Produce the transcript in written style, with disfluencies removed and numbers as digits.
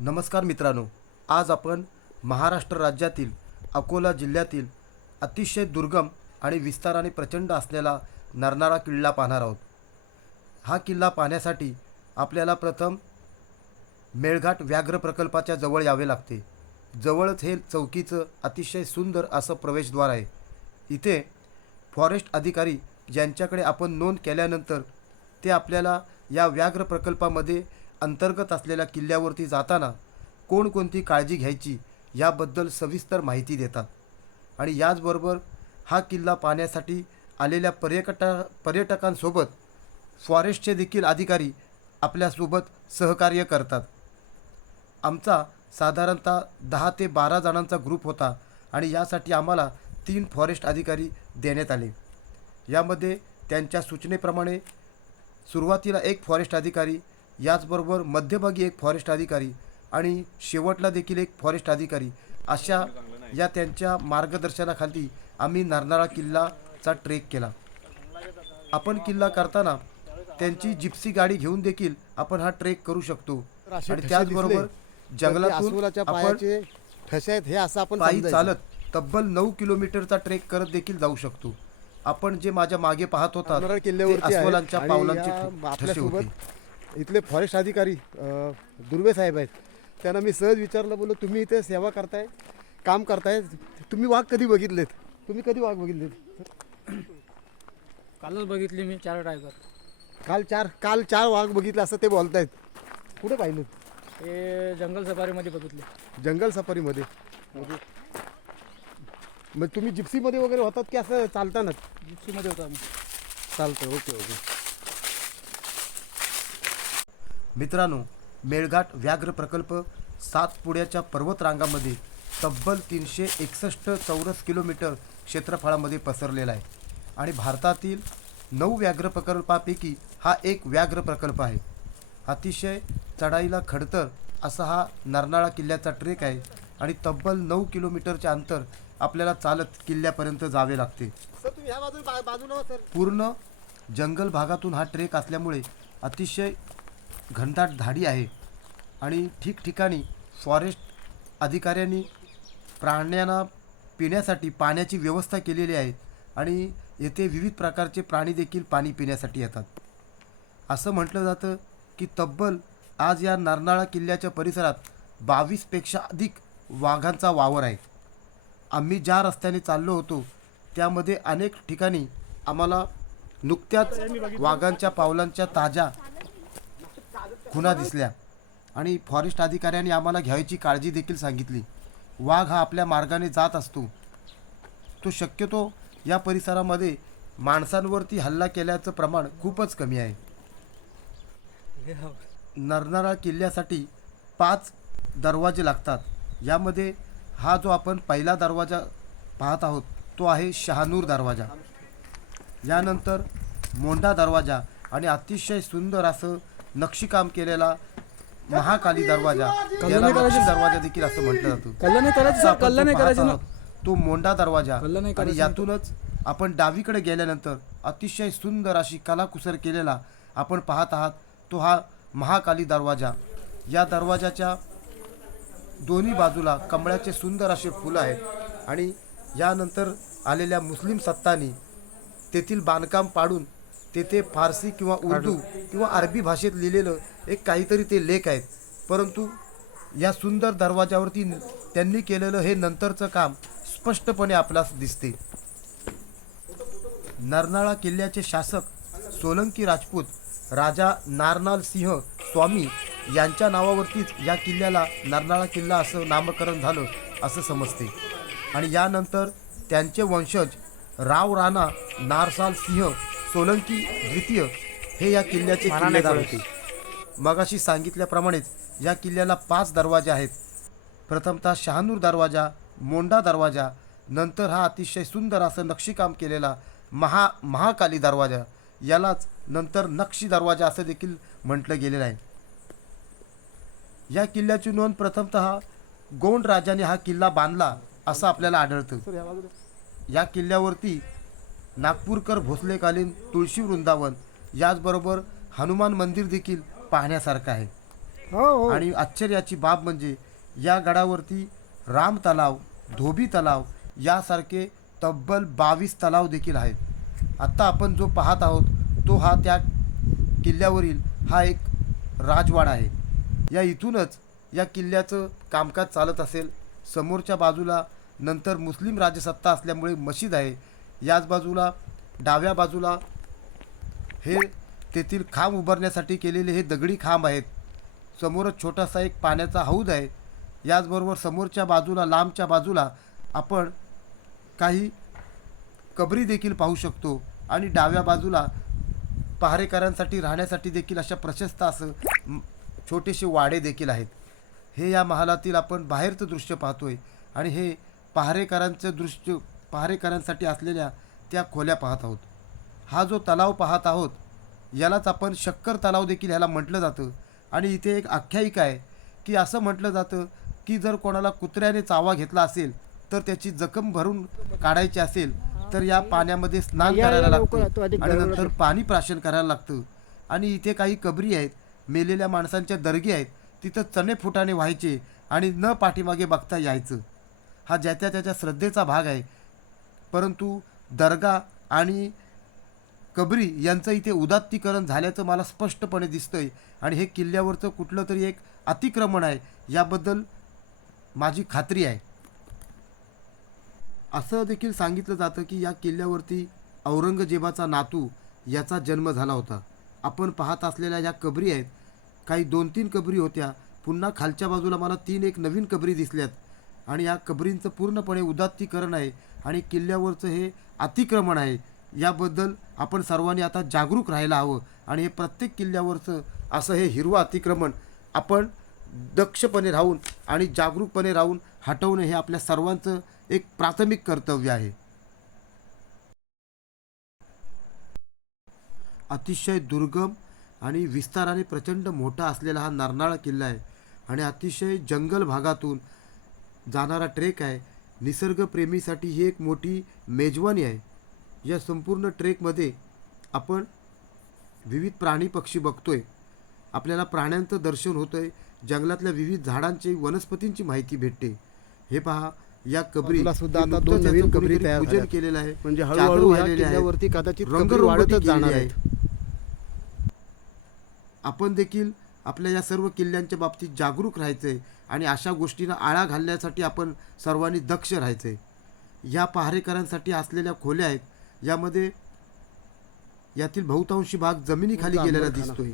नमस्कार मित्रांनो, आज आपण महाराष्ट्र राज्यातील अकोला जिल्ह्यातील अतिशय दुर्गम आणि विस्ताराने प्रचंड असलेला नरनाळा किल्ला पाहणार आहोत. हा किल्ला पाहण्यासाठी आपल्याला प्रथम मेळघाट व्याघ्र प्रकल्पाच्या जवळ यावे लागते. जवळच हे चौकीचं अतिशय सुंदर असं प्रवेशद्वार आहे. इथे फॉरेस्ट अधिकारी ज्यांच्याकडे आपण नोंद केल्यानंतर ते आपल्याला या व्याघ्र प्रकल्पामध्ये अंतर्गत असलेल्या किल्ल्यावरती जाताना कोणकोणती काळजी घ्यायची याबद्दल सविस्तर माहिती देतात. आणि याचबरोबर हा किल्ला पाहण्यासाठी आलेल्या पर्यटकांसोबत फॉरेस्टचे देखील अधिकारी आपल्यासोबत सहकार्य करतात. आमचा साधारणतः 10 ते 12 जणांचा ग्रुप होता आणि यासाठी आम्हाला 3 फॉरेस्ट अधिकारी देण्यात आले. यामध्ये त्यांच्या सूचनेप्रमाणे सुरुवातीला एक फॉरेस्ट अधिकारी, याचबरोबर मध्यभागी एक फॉरेस्ट अधिकारी आणि शेवटला देखील एक फॉरेस्ट अधिकारी, अशा या त्यांच्या मार्गदर्शनाखाली आम्ही नरनाळा किल्लाचा ट्रेक केला. आपण किल्ला करताना त्यांची जिप्सी गाडी घेऊन देखील आपण हा ट्रेक करू शकतो. आणि त्याचबरोबर जंगलातून आपण ठसे आहेत हे असं आपण पायी समजायचं. चालत तब्बल 9 किलोमीटरचा ट्रेक करत देखील जाऊ शकतो. आपण जे माझ्या मागे पाहत होता नरनाळा ते किल्ल्यावरती आहे. अस्वलांच्या आणि पावलांचे या ठसे होते. आपल्यासोबत इथले फॉरेस्ट अधिकारी दुर्वे साहेब आहेत. त्यांना मी सहज विचारलं, बोललो तुम्ही इथे सेवा करताय, काम करताय, तुम्ही वाघ कधी बघितलेत? तुम्ही कधी वाघ बघितलेत? कालच बघितली मी 4 टायगर. काल चार वाघ बघितले असं ते बोलतायत. कुठे पाहिलं? हे जंगल सफारीमध्ये बघितले. जंगल सफारीमध्ये. मग तुम्ही जिप्सीमध्ये वगैरे होतात की असं चालतानाच? जिप्सीमध्ये होतो आम्ही. चालतं. ओके. मित्रांनो, मेळघाट व्याघ्र प्रकल्प सातपुड्याच्या पर्वतरांगामध्ये तब्बल 361 चौरस किलोमीटर क्षेत्रफळामध्ये पसरलेला आहे. आणि भारतातील 9 व्याघ्र प्रकल्पापैकी हा एक व्याघ्र प्रकल्प आहे. अतिशय चढाईला खडतर असा हा नरनाळा किल्ल्याचा ट्रेक आहे आणि तब्बल 9 किलोमीटरचे अंतर आपल्याला चालत किल्ल्यापर्यंत जावे लागते. सर तुम्ही ह्या बाजूला सर. पूर्ण जंगल भागातून हा ट्रेक असल्यामुळे अतिशय घनदाट झाडी आहे आणि ठिकठिकाणी फॉरेस्ट अधिकाऱ्यांनी प्राण्यांना पिण्यासाठी पाण्याची व्यवस्था केलेली आहे आणि येथे विविध प्रकारचे प्राणी देखील पाणी पिण्यासाठी येतात. असं म्हटलं जातं की तब्बल आज या नरनाळा किल्ल्याच्या परिसरात 22 पेक्षा अधिक वाघांचा वावर आहे. आम्ही ज्या रस्त्याने चाललो होतो त्यामध्ये अनेक ठिकाणी आम्हाला नुकत्याच वाघांच्या पावलांच्या ताज्या खुणा दिसल्या आणि फॉरेस्ट अधिकाऱ्यांनी आम्हाला घ्यायची काळजी देखील सांगितली. वाघ हा आपल्या मार्गाने जात असतो. तो शक्यतो या परिसरामध्ये माणसांवरती हल्ला केल्याचं प्रमाण खूपच कमी आहे. नरनाळा किल्ल्यासाठी 5 दरवाजे लागतात. यामध्ये हा जो आपण पहिला दरवाजा पाहत आहोत तो आहे शहानूर दरवाजा. यानंतर मोंढा दरवाजा आणि अतिशय सुंदर असं नक्षीकाम केलेला महाकाली दरवाजा, याला नक्षी दरवाजा देखील असं म्हटलं जातं. कल्ला नाही करायचं ना. तो मोंढा दरवाजा. कल्ला नाही आणि करायचं. यातूनच आपण डावीकडे गेल्यानंतर अतिशय सुंदर अशी कलाकुसर केलेला आपण पाहत आहात तो हा महाकाली दरवाजा. या दरवाजाच्या दोन्ही बाजूला कमळाचे सुंदर असे फुलं आहेत आणि यानंतर आलेल्या मुस्लिम सत्तांनी तेथील बांधकाम पाडून तेथे फारसी किंवा उर्दू किंवा अरबी भाषेत लिहिलेलं एक काहीतरी ते लेख आहेत. परंतु या सुंदर दरवाजावरती त्यांनी केलेलं हे नंतरचं काम स्पष्टपणे आपल्यास दिसते. नरनाळा किल्ल्याचे शासक सोलंकी राजपूत राजा नारनाल सिंह स्वामी यांच्या नावावरतीच या किल्ल्याला नरनाळा किल्ला असं नामकरण झालं असं समजते. आणि यानंतर त्यांचे वंशज राव राणा नारसाल सिंह सोलंकी द्वितीय हे या किल्ल्याचे किल्लेदार होते. मगाशी सांगितल्याप्रमाणेच या किल्ल्याला 5 दरवाजे आहेत. प्रथमतः शहानूर दरवाजा, मोंढा दरवाजा, नंतर हा अतिशय सुंदर असं नक्षीकाम केलेला महाकाली दरवाजा, यालाच नंतर नक्षी दरवाजा असं देखील म्हटलं गेलेलं आहे. या किल्ल्याची नोंद प्रथमतः गोंड राजाने हा किल्ला बांधला असं आपल्याला आढळतं. या किल्ल्यावरती नागपूरकर भोसलेकालीन तुळशी वृंदावन, याचबरोबर हनुमान मंदिर देखील पाहण्यासारखं आहे. हो. आणि आश्चर्याची बाब म्हणजे या गडावरती राम तलाव, धोबी तलाव यासारखे तब्बल 22 तलाव देखील आहेत. आत्ता आपण जो पाहत आहोत तो हा त्या किल्ल्यावरील हा एक राजवाडा आहे. या इथूनच या किल्ल्याचं कामकाज चालत असेल. समोरच्या बाजूला नंतर मुस्लिम राजसत्ता असल्यामुळे मशीद आहे. याच बाजूला डाव्या बाजूला हे तेथील खांब उभारण्यासाठी केलेले हे दगडी खांब आहेत. समोरच छोटासा एक पाण्याचा हौद आहे. याचबरोबर समोरच्या बाजूला लांबच्या बाजूला आपण काही कबरी देखील पाहू शकतो आणि डाव्या बाजूला पहारेकरांसाठी राहण्यासाठी देखील अशा प्रशस्त असं छोटेसे वाडे देखील आहेत. हे या महालातील आपण बाहेरचं दृश्य पाहतोय आणि हे पहारेकरांचं दृश्य पहारेकरांसाठी असलेल्या त्या खोल्या पाहत आहोत. हा जो तलाव पाहत आहोत यालाच आपण शक्कर तलाव देखील ह्याला म्हटलं जातं. आणि इथे एक आख्यायिका आहे की असं म्हटलं जातं की जर कोणाला कुत्र्याने चावा घेतला असेल तर त्याची जखम भरून काढायची असेल तर या पाण्यामध्ये स्नान करायला लागतं आणि नंतर पाणी प्राशन करायला लागतं. आणि इथे काही कबरी आहेत, मेलेल्या माणसांच्या दर्गी आहेत, तिथं चणे फुटाने व्हायचे आणि न पाठीमागे बघता यायचं. हा ज्याच्या त्याच्या श्रद्धेचा भाग आहे. परंतु दर्गा आणि कबरी यांचं इथे उदात्तीकरण झाल्याचं मला स्पष्टपणे दिसतंय आणि हे किल्ल्यावरचं कुठलं तरी एक अतिक्रमण आहे याबद्दल माझी खात्री आहे. असं देखील सांगितलं जातं की या किल्ल्यावरती औरंगजेबाचा नातू याचा जन्म झाला होता. आपण पाहत असलेल्या या कबरी आहेत, काही 2-3 कबरी होत्या. पुन्हा खालच्या बाजूला मला 3 एक नवीन कबरी दिसल्यात आणि या कबरींचं पूर्णपणे उदात्तीकरण आहे आणि किल्ल्यावरचं हे अतिक्रमण आहे. याबद्दल आपण सर्वांनी आता जागरूक राहायला हवं आणि हे प्रत्येक किल्ल्यावरचं असं हे हिरवं अतिक्रमण आपण दक्षपणे राहून आणि जागरूकपणे राहून हटवणं हे आपल्या सर्वांचं एक प्राथमिक कर्तव्य आहे. अतिशय दुर्गम आणि विस्ताराने प्रचंड मोठा असलेला हा नरनाळा किल्ला आहे आणि अतिशय जंगल भागातून जाणारा ट्रेक आहे. निसर्गप्रेमीसाठी ही एक मोठी मेजवानी आहे. या संपूर्ण ट्रेकमध्ये आपण विविध प्राणी पक्षी बघतोय. आपल्याला प्राण्यांचं दर्शन होतंय. जंगलातल्या विविध झाडांची वनस्पतींची माहिती भेटते. हे पहा या कबरी बाजूला सुद्धा हे आता नुकतंच 2 नवीन याचं कबरी कोणीतरी तयार पूजन झाल्यात. केलेलं आहे. म्हणजे चादर हळूहळू या वाहिलेली आहे. किल्ल्यावरती कदाचित कबरी रंगरंगोटी वाढतच केलेली जाणार आहे. आहेत. आपण देखील आपल्या या सर्व किल्ल्यांच्या बाबतीत जागरूक राहायचंय आणि अशा गोष्टींना आळा घालण्यासाठी आपण सर्वांनी दक्ष राहायचंय. या पहारेकरांसाठी असलेल्या खोल्या आहेत. यामध्ये यातील बहुतांशी भाग जमिनीखाली गेलेला दिसतोय.